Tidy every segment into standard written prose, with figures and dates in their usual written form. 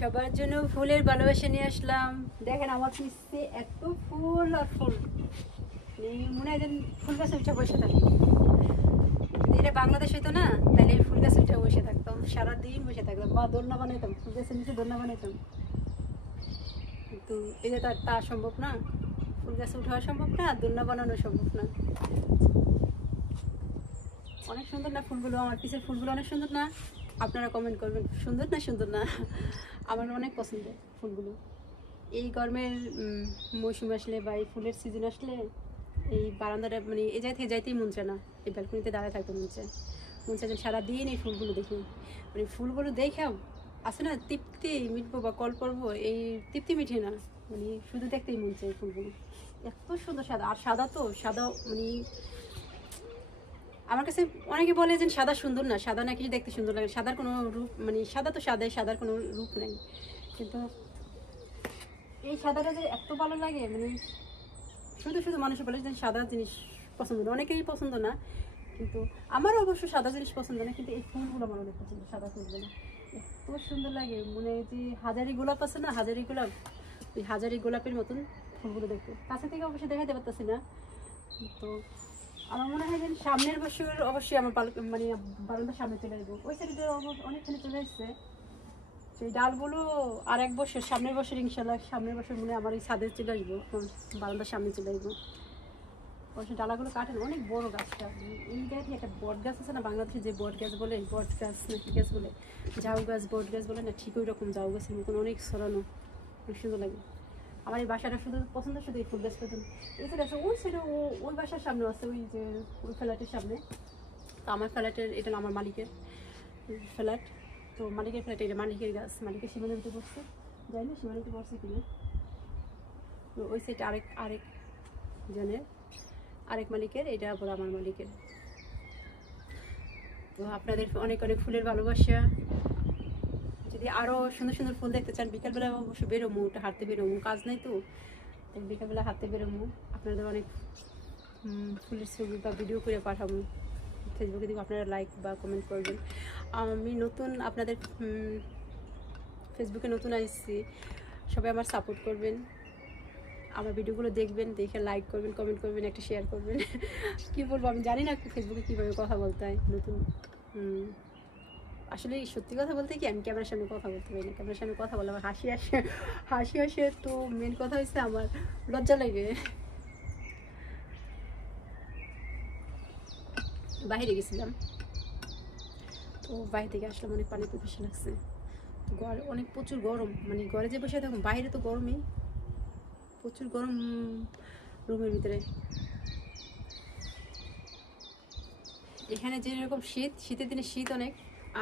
সবার জন্য ফুলের ভালোবাসা নিয়ে আসলাম। দেখেন আমার পিছনে এত ফুল আর ফুল, মনে হয় যেন ফুল গাছে উঠে বসে থাকি। যদি এটা বাংলাদেশ হইতো না, তাহলে এই ফুল গাছে উঠে বসে থাকতাম, সারাদিন বসে থাকতাম বা দোলনা বানাইতাম, ফুল গাছের নিচে দোলনা বানাইতাম। কিন্তু এই যে তা সম্ভব না, ফুল গাছে উঠাও সম্ভব না, দোলনা বানানো সম্ভব না। অনেক সুন্দর না ফুলগুলো? আমার পিছের ফুলগুলো অনেক সুন্দর না? আপনারা কমেন্ট করবেন সুন্দর না সুন্দর না। আমার অনেক পছন্দ ফুলগুলো। এই গরমের মৌসুম আসলে বা এই ফুলের সিজন আসলে এই বারান্দাটা মানে এই জায়গা থেকে যাইতেই মন চায় না, এই ব্যালকনিতে দাঁড়ায় থাকতে মন চায় যেন সারাদিন এই ফুলগুলো দেখি। মানে ফুলগুলো দেখে আছে না তৃপ্তি মিটবো বা কল করবো, এই তৃপ্তি মিটে না, মানে শুধু দেখতেই মন চায় ফুলগুলো। এত সুন্দর সাদা, আর সাদা তো সাদা মানে আমার কাছে অনেকে বলে যে সাদা সুন্দর না, সাদা নাকি দেখতে সুন্দর লাগে, সাদার কোনো রূপ মানে সাদা তো সাদাই, সাদার কোনো রূপ নেই। কিন্তু এই সাদাটা যে এত ভালো লাগে, মানে শুধু শুধু মানুষে বলে যে সাদা জিনিস পছন্দ না, অনেকেরই পছন্দ না, কিন্তু আমারও অবশ্য সাদা জিনিস পছন্দ না, কিন্তু এই ফুলগুলো আমার অনেক পছন্দ, সাদা ফুলগুলো এত সুন্দর লাগে। মানে যে হাজারি গোলাপ আছে না, হাজারি গোলাপ, ওই হাজারি গোলাপের মতন ফুলগুলো দেখতে। কাছে থেকে অবশ্যই দেখাতে পারতেছি না, তো আমার মনে হয় যে সামনের বছর অবশ্যই আমার মানে বারান্দার সামনে চলে আসবো। ওই সাইডে অনেকখানি চলে এসছে, সেই ডালগুলো আর এক বছর, সামনের বছর ইনশাল্লাহ সামনের বছর মনে হয় আমার এই ছাদে চলে আসবো, বারান্দার সামনে চলে আসবো। অবশ্যই ডালাগুলো কাটেন, অনেক বড় গাছটা। এই গাছে একটা বট গাছ আছে না বাংলাদেশে, যে বট গাছ বলে, বট গাছ না কি গাছ বলে, ঝাউ গাছ বট গাছ বলে না, ঠিক ওই রকম ঝাউ গাছের মতন অনেক সরানো, অনেক সুন্দর লাগে। আমার এই বাসাটা শুধু পছন্দ, শুধু এই ফুল গাছ পছন্দ। এই সাইড আছে, ওই সাইডে ওই বাসার সামনে আছে, ওই যে ওই ফ্ল্যাটের সামনে। তো আমার ফ্ল্যাটের এটা আমার মালিকের ফ্ল্যাট, তো মালিকের ফ্ল্যাটে এটা মালিকের গাছ, মালিকের সীমানাতে পড়ছে, যাই না সীমানাতে পড়ছে কিনা। তো ওই সাইডে আরেক জনের, আরেক মালিকের, এটা আবার আমার মালিকের। তো আপনাদের অনেক অনেক ফুলের ভালোবাসা। যদি আরও সুন্দর সুন্দর ফুল দেখতে চান, বিকালবেলা অবশ্যই বেরোমো, ওটা হাঁটতে বেরোমো, কাজ নাই তো, বিকালবেলা হাঁটতে বেরোমো। আপনাদের অনেক ফুলের ছবি বা ভিডিও করে পাঠাবো ফেসবুকে, দিব, আপনারা লাইক বা কমেন্ট করবেন। আমি নতুন, আপনাদের ফেসবুকে নতুন আসছি, সবাই আমার সাপোর্ট করবেন, আমার ভিডিওগুলো দেখবেন, দেখে লাইক করবেন, কমেন্ট করবেন, একটা শেয়ার করবেন। কী বলবো আমি জানি না ফেসবুকে কীভাবে কথা বলতে হয় নতুন। আসলে সত্যি কথা বলতে কি, আমি ক্যামেরার সামনে কথা বলতে পারি না, ক্যামেরার সামনে কথা বলে আমার হাসি আসে, হাসি আসে। তো মেন কথা হচ্ছে আমার লজ্জা লাগে। বাইরে গেছিলাম, তো বাইরে থেকে আসলাম, অনেক পানি পিপাসা লাগছে, ঘরে অনেক প্রচুর গরম, মানে ঘরে যে বসে থাকুন, বাইরে তো গরমই, প্রচুর গরম রুমের ভিতরে। এখানে যেরকম শীত, শীতের দিনে শীত অনেক,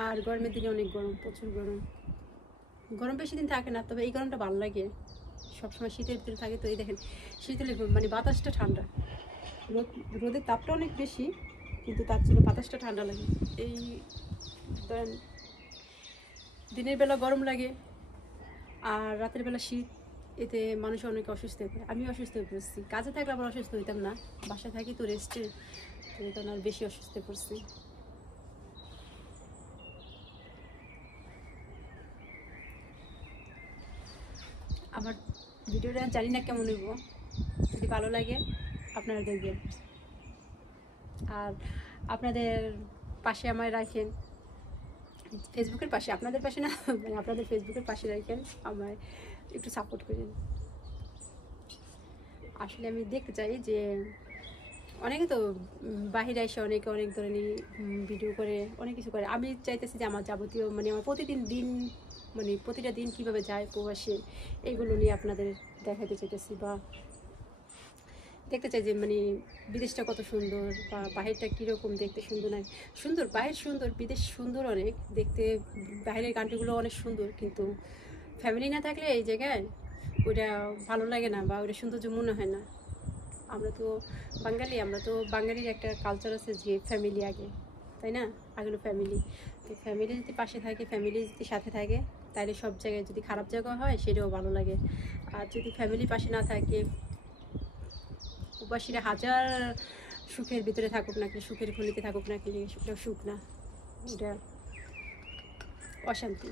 আর গরমের দিনে অনেক গরম, প্রচুর গরম। গরম বেশি দিন থাকে না, তবে এই গরমটা ভালো লাগে, সবসময় শীতের ভিতরে থাকে। তো এই দেখেন শীতের মানে বাতাসটা ঠান্ডা, রোদের তাপটা অনেক বেশি, কিন্তু তার জন্য বাতাসটা ঠান্ডা লাগে। এই ধরেন দিনের বেলা গরম লাগে আর রাতের বেলা শীত, এতে মানুষ অনেক অসুস্থ হয়ে পড়ে। আমি অসুস্থ হয়ে পড়ছি, কাজে থাকলে আবার অসুস্থ হইতাম না, বাসায় থাকি তো রেস্টে, তো এই কারণে আর বেশি অসুস্থ হয়ে পড়ছি। আমার ভিডিওটা জানি না কেমন হইব, যদি ভালো লাগে আপনারা দেখবেন, আর আপনাদের পাশে আমায় রাখেন, ফেসবুকের পাশে, আপনাদের পাশে না, মানে আপনাদের ফেসবুকের পাশে রাখেন, আমায় একটু সাপোর্ট করেন। আসলে আমি দেখতে চাই যে অনেকে তো বাহিরে এসে অনেকে অনেক ধরনের ভিডিও করে, অনেক কিছু করে। আমি চাইতেছি যে আমার যাবতীয় মানে আমার মানে প্রতিটা দিন কীভাবে যায় প্রবাসে, এগুলো নিয়ে আপনাদের দেখাতে চাইতেছি, বা দেখতে চাই যে মানে বিদেশটা কত সুন্দর, বা বাহিরটা কীরকম দেখতে, সুন্দর না সুন্দর, বাহির সুন্দর, বিদেশ সুন্দর অনেক দেখতে, বাইরের কান্ট্রিগুলো অনেক সুন্দর, কিন্তু ফ্যামিলি না থাকলে এই জায়গায় ওইটা ভালো লাগে না, বা ওইটা সৌন্দর্য মনে হয় না। আমরা তো বাঙালি, আমরা তো বাঙালির একটা কালচার আছে যে ফ্যামিলি আগে, তাই না? আগে ফ্যামিলি, তো ফ্যামিলি যদি পাশে থাকে, ফ্যামিলি যদি সাথে থাকে, তাহলে সব জায়গায় যদি খারাপ জায়গা হয় সেটাও ভালো লাগে। আর যদি ফ্যামিলি পাশে না থাকে, প্রবাসীরা হাজার সুখের ভিতরে থাকুক না কি, সুখের খনিতে থাকুক না কি, সেটা সুখ না, এটা অশান্তি।